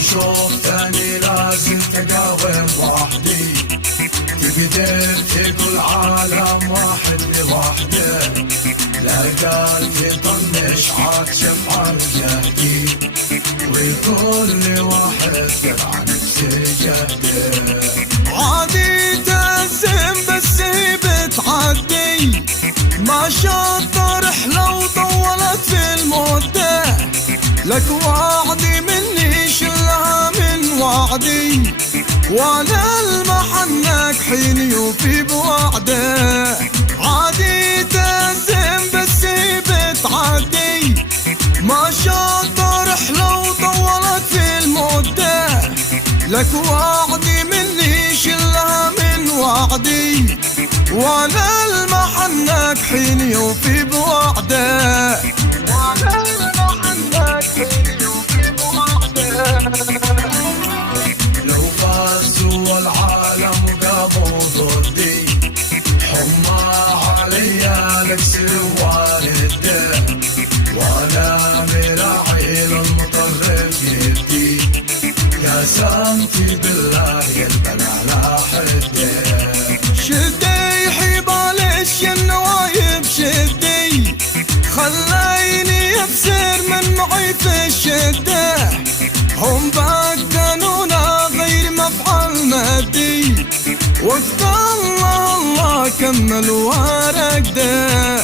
شوفتني لازم تقاوم وحدي، تقدر تقول عالم واحد لوحده، لا قال تطنش عاتشف عن جهدي، وكل واحد تبع نفس جهده. عادي تهزم بس هي بتعدي، ما شاطر رحلة وطولت في المدة، لك وعدي مني شلها من وعدي، وانا المحنك حين يوفي بوعده. عادي تهزم بس هي بتعدي، ما شاطر رحلة وطولت في المدة، لك وعدي مني شلها من وعدي، وانا المحنك حين يوفي بوعده. وانا المحنك حين يوفي بوعده. لو غزوا العالم قاموا ضدي، حمى عليا نكسر والده، وانا مراعي المطرف يدي، قسمتي بالله البلا لا حده. شدي حبال النوايب شدي، خليني ابصر من معي في الشده، هم بكنونا غير مفعل مادي، وفق الله الله كمل ورقده.